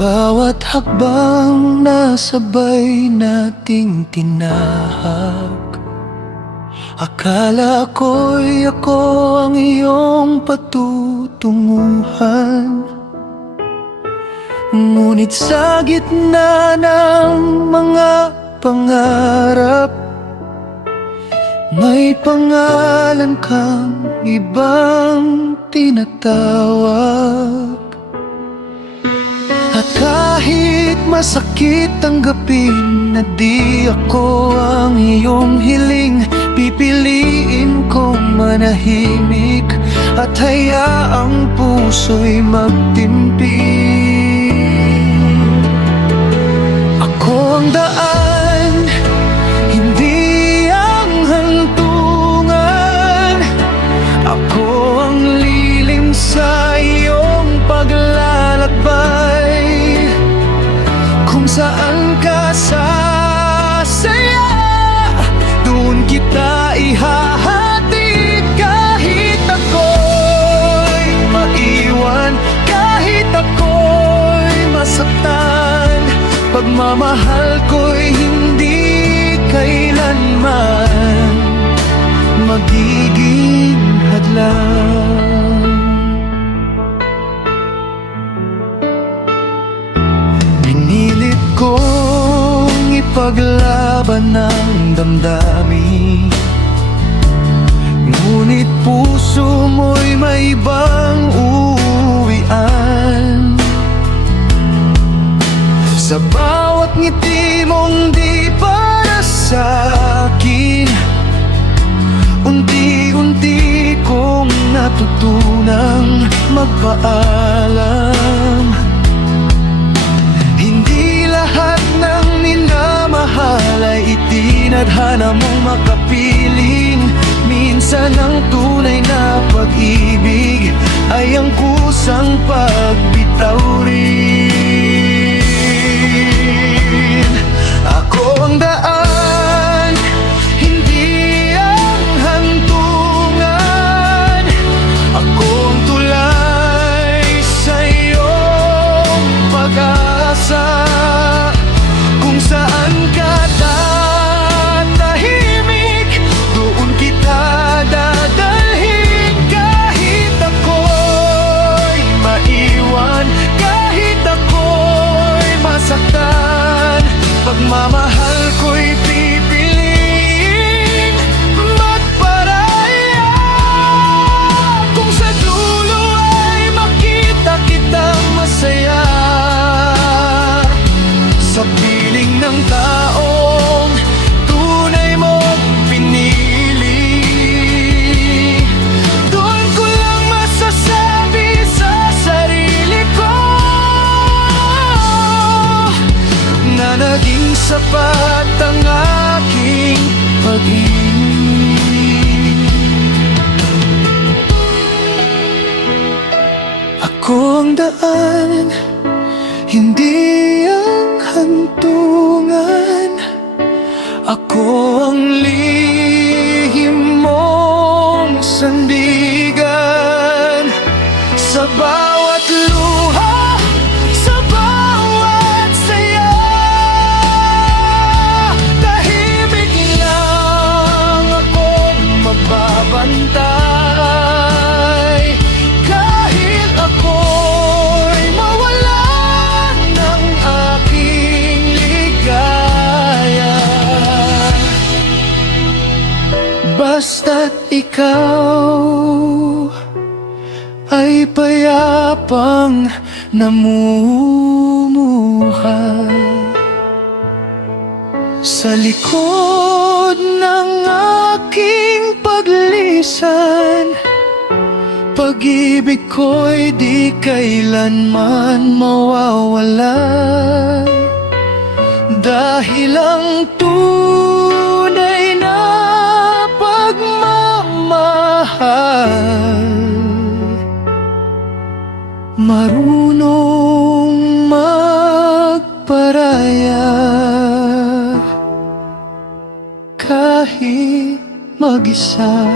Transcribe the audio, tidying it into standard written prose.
bawat hakbang na sabay nating tinahak, akala ko'y ako ang iyong patutunguhan. Ngunit sa gitna ng mga pangarap, may pangalan kang ibang tinatawag. At kahit masakit tanggapin na di ako ang iyong hiling, pipiliin kong manahimik at hayaang puso'y magtimpi. Ako ang daan, hindi ang hantungan. Ako ang lilim sa iyong paglalakbay. Kung saan ka sasaya, doon kita ihahatid. Kahit ako'y maiwan, kahit ako'y masaktan, pagmamahal ko'y hindi kailanman magiging hadlang. Pinilit kong ipaglaban ng damdamin, ngunit puso mo'y may ibang uwian. Sa bawat ngiti mong di para sa'kin, unti-unti kong natutunang magpaalam. Hindi lahat ng minamahal ay itinadhana mong makapiling. Minsan ang tunay na pag-ibig ay ang kusang pagbitaw rin. Ako ang daan, hindi ang hantungan. Ako ang tulay sa iyong pag-asa. Kung saan ka tatahimik, doon kita dadalhin. Kahit ako'y maiwan, kahit ako'y masaktan, pagmamahal ko'y pipiliin magparaya. Kung sa dulo ay makita kitang masaya, sa piling ng taong tunay mong pinili, doon ko lang masasabi sa sarili ko na naging sapat ang aking pag-ibig. Ako ang daan, hindi ang hantungan. Ako ang lihim mong sandigan. Sa bawat luha, sa bawat saya, tahimik lang akong magbabantay. Kahit ako'y mawalan ng aking ligaya, basta't ikaw ay payapang namumuhay. Sa likod ng aking paglisan, pag-ibig ko'y di kailanman mawawala. Dahil ang tunay na pagmamahal marunong magparaya. Kahit mag-isa,